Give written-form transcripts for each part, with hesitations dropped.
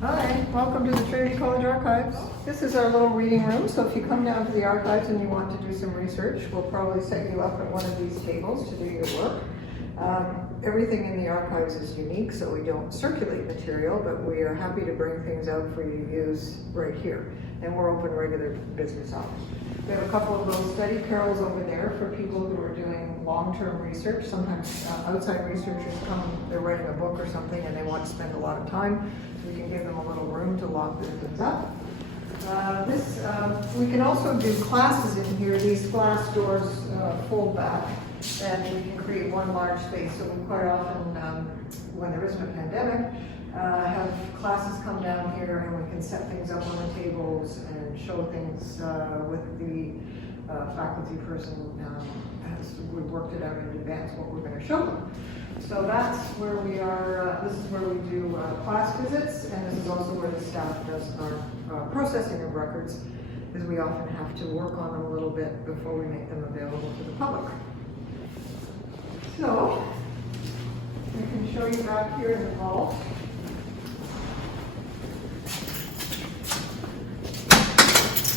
Hi, welcome to the Trinity College Archives. This is our little reading room, so if you come down to the archives and you want to do some research, we'll probably set you up at one of these tables to do your work. Everything in the archives is unique, so we don't circulate material, but we are happy to bring things out for you to use right here. And we're open regular business hours. We have a couple of little study carrels over there for people who are doing long-term research. Sometimes outside researchers come, they're writing a book or something and they want to spend a lot of time. So we can give them a little room to lock their things up. We can also do classes in here. These glass doors fold back and we can create one large space. So we quite often, when there isn't a pandemic, have classes come down here and we can set things up on the tables and show things with the faculty person as we worked it out in advance what we're going to show them. So that's where we are, this is where we do class visits, and this is also where the staff does our processing of records, because we often have to work on them a little bit before we make them available to the public. So, I can show you back here in the vault.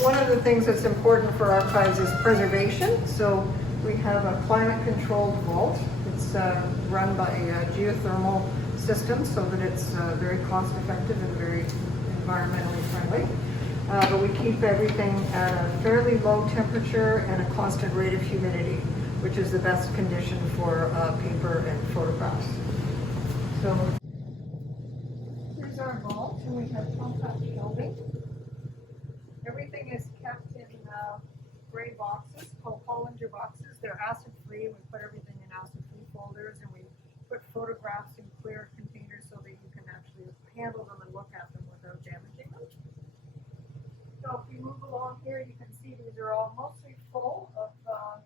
One of the things that's important for archives is preservation. So we have a climate-controlled vault. It's run by a geothermal system so that it's very cost-effective and very environmentally friendly. But we keep everything at a fairly low temperature and a constant rate of humidity, which is the best condition for paper and photographs. So here's our vault, and we have compact shelving. Everything is kept in gray boxes called Hollinger boxes. They're acid-free. We put everything in acid-free folders, and we put photographs in clear containers so that you can actually handle them and look at them without damaging them. So if we move along here, you can see these are all mostly full of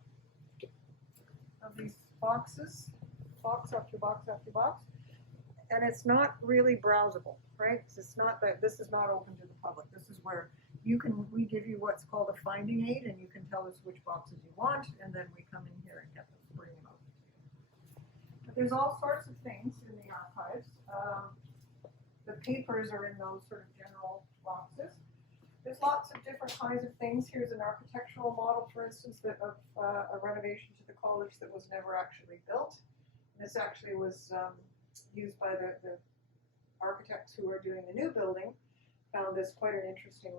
these boxes, box after box after box. And it's not really browsable, right? It's not that this is not open to the public. This is where we give you what's called a finding aid, and you can tell us which boxes you want, and then we come in here and get them, bring them out. But there's all sorts of things in the archives. The papers are in those sort of general boxes. There's lots of different kinds of things. Here's an architectural model, for instance, of a renovation to the college that was never actually built. This actually was used by the architects who are doing the new building. Found this quite an interesting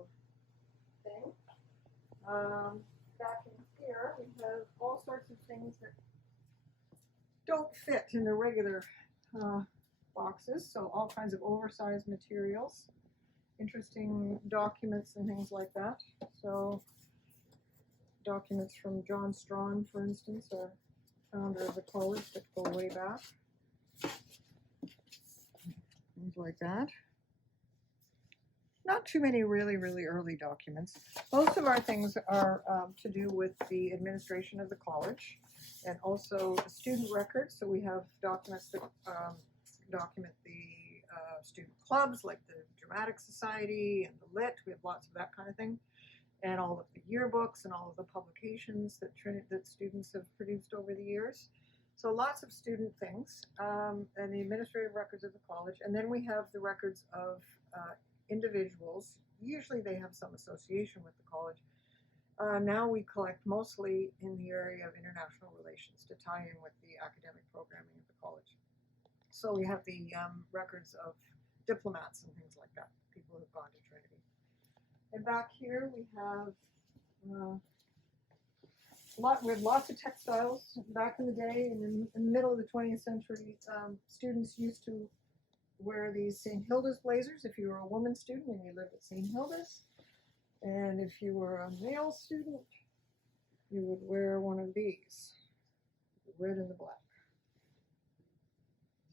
thing. Back in here, we have all sorts of things that don't fit in the regular boxes. So all kinds of oversized materials, interesting documents and things like that. So documents from John Strawn, for instance, a founder of the college that go way back. Things like that. Not too many really early documents. Most of our things are to do with the administration of the college and also student records. So we have documents that document the student clubs like the Dramatic Society and the Lit. We have lots of that kind of thing. And all of the yearbooks and all of the publications that students have produced over the years. So lots of student things and the administrative records of the college. And then we have the records of individuals. Usually they have some association with the college. Now we collect mostly in the area of international relations to tie in with the academic programming of the college. So we have the records of diplomats and things like that, people who've gone to Trinity. And back here we have we have lots of textiles. Back in the day, in the middle of the 20th century, students used to wear these St. Hilda's blazers if you were a woman student and you lived at St. Hilda's. And if you were a male student, you would wear one of these, the red and the black.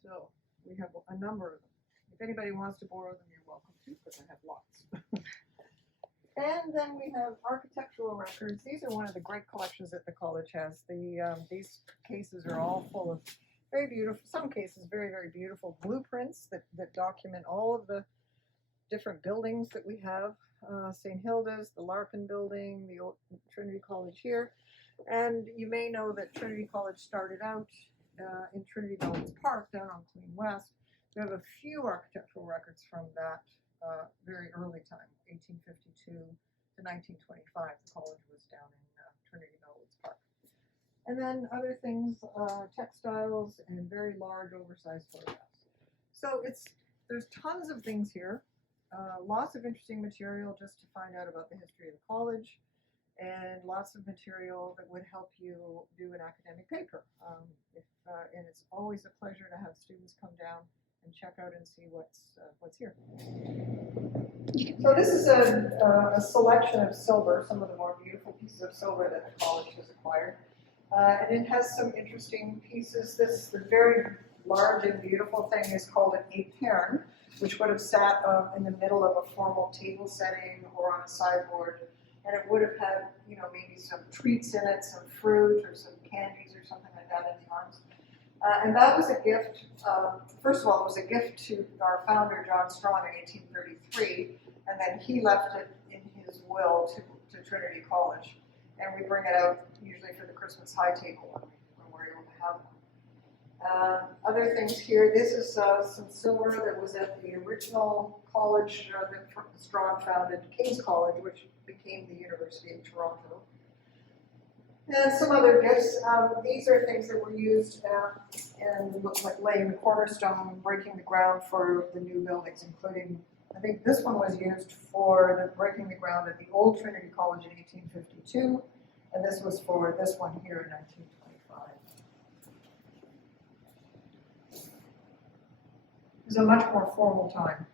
So we have a number of them. If anybody wants to borrow them, you're welcome to, because I have lots. And then we have architectural records. These are one of the great collections that the college has. These cases are all full of very beautiful, some cases very beautiful blueprints that document all of the different buildings that we have. St. Hilda's, the Larkin building, the old Trinity College here. And you may know that Trinity College started out in Trinity Gardens Park down on Queen West. We have a few architectural records from that very early time, 1852 to 1925. The college was down in Trinity Bellwoods Park. And then other things, textiles and very large oversized photographs. So there's tons of things here, lots of interesting material just to find out about the history of the college, and lots of material that would help you do an academic paper. And it's always a pleasure to have students come down and check out and see what's here. So this is a selection of silver, some of the more beautiful pieces of silver that the college has acquired. And it has some interesting pieces. The very large and beautiful thing is called an épergne, which would have sat in the middle of a formal table setting or on a sideboard. And it would have had, maybe some treats in it, some fruit or some candies or something like that in the arms. And that was a gift, first of all, it was a gift to our founder, John Strong, in 1833. And then he left it in his will to Trinity College. And we bring it out usually for the Christmas high table when we're able to have one. Other things here, this is some silver that was at the original college that Strong founded, King's College, which became the University of Toronto. And some other gifts. These are things that were used in like laying the cornerstone, breaking the ground for the new buildings, including, I think this one was used for the breaking the ground at the old Trinity College in 1852, and this was for this one here in 1925. It was a much more formal time.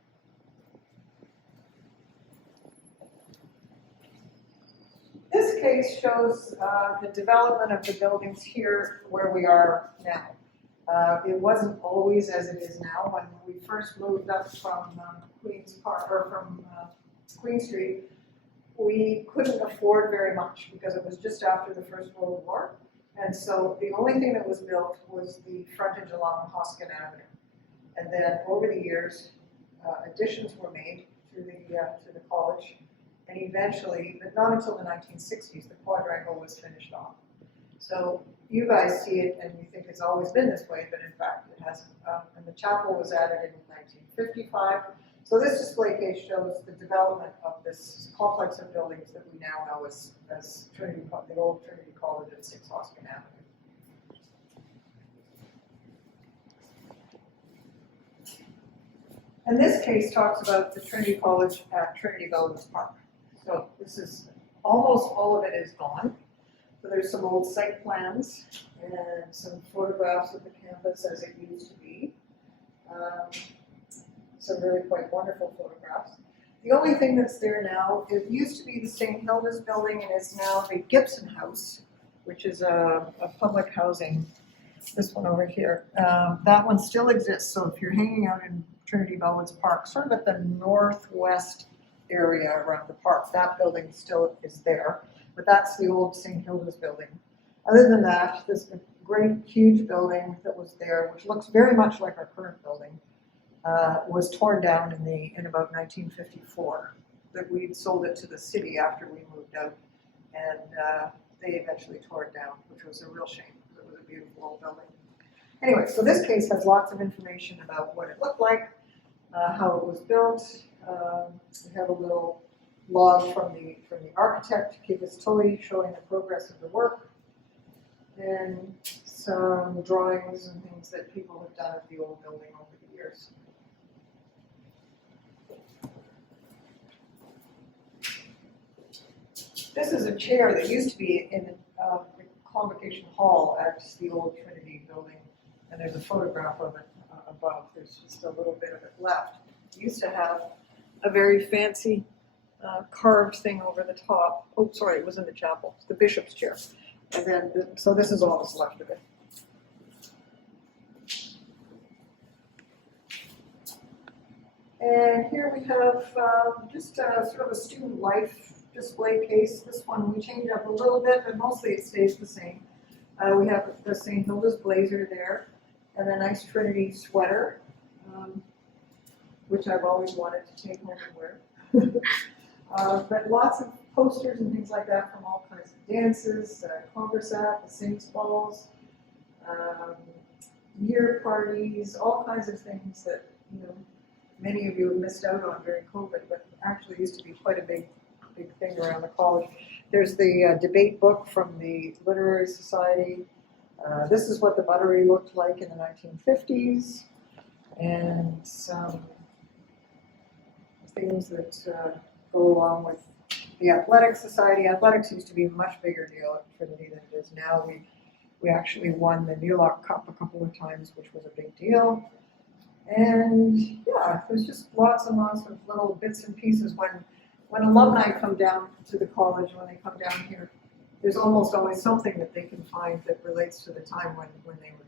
This case shows the development of the buildings here where we are now. It wasn't always as it is now. When we first moved up from Queen's Park, or from Queen Street, we couldn't afford very much because it was just after the First World War. And so the only thing that was built was the frontage along Hoskin Avenue. And then over the years, additions were made to the college. And eventually, but not until the 1960s, the quadrangle was finished off. So you guys see it and you think it's always been this way, but in fact it hasn't. And the chapel was added in 1955. So this display case shows the development of this complex of buildings that we now know as Trinity, the old Trinity College at 6 Hoskin Avenue. And this case talks about the Trinity College at Trinity Bellwoods Park. So this is, almost all of it is gone. So there's some old site plans and some photographs of the campus as it used to be. Some really quite wonderful photographs. The only thing that's there now, it used to be the St. Hilda's building and is now the Gibson House, which is a public housing. This one over here. That one still exists. So if you're hanging out in Trinity Bellwoods Park, sort of at the northwest area around the park, that building still is there, but that's the old St. Hilda's building. Other than that, this great huge building that was there, which looks very much like our current building, was torn down in about 1954. That we'd sold it to the city after we moved out, and they eventually tore it down, which was a real shame because it was a beautiful old building. Anyway, so this case has lots of information about what it looked like, how it was built. We have a little log from the architect, Kivas Tully, showing the progress of the work, and some drawings and things that people have done of the old building over the years. This is a chair that used to be in the convocation hall at the old Trinity building, and there's a photograph of it above. There's just a little bit of it left. It used to have a very fancy carved thing over the top. Oh, sorry, it was in the chapel. The bishop's chair. And then, so this is all that's left of it. And here we have just sort of a student life display case. This one we change up a little bit, but mostly it stays the same. We have the St. Hilda's blazer there, and a nice Trinity sweater, which I've always wanted to take home and wear. But lots of posters and things like that from all kinds of dances, conversat, the Saints balls, year parties, all kinds of things that many of you have missed out on during COVID, but actually used to be quite a big thing around the college. There's the debate book from the Literary Society. This is what the buttery looked like in the 1950s, and some things that go along with the Athletic Society. Athletics used to be a much bigger deal at Trinity than it is now. We actually won the Neelock Cup a couple of times, which was a big deal. And yeah, there's just lots and lots of little bits and pieces. When alumni come down to the college, when they come down here, there's almost always something that they can find that relates to the time when they were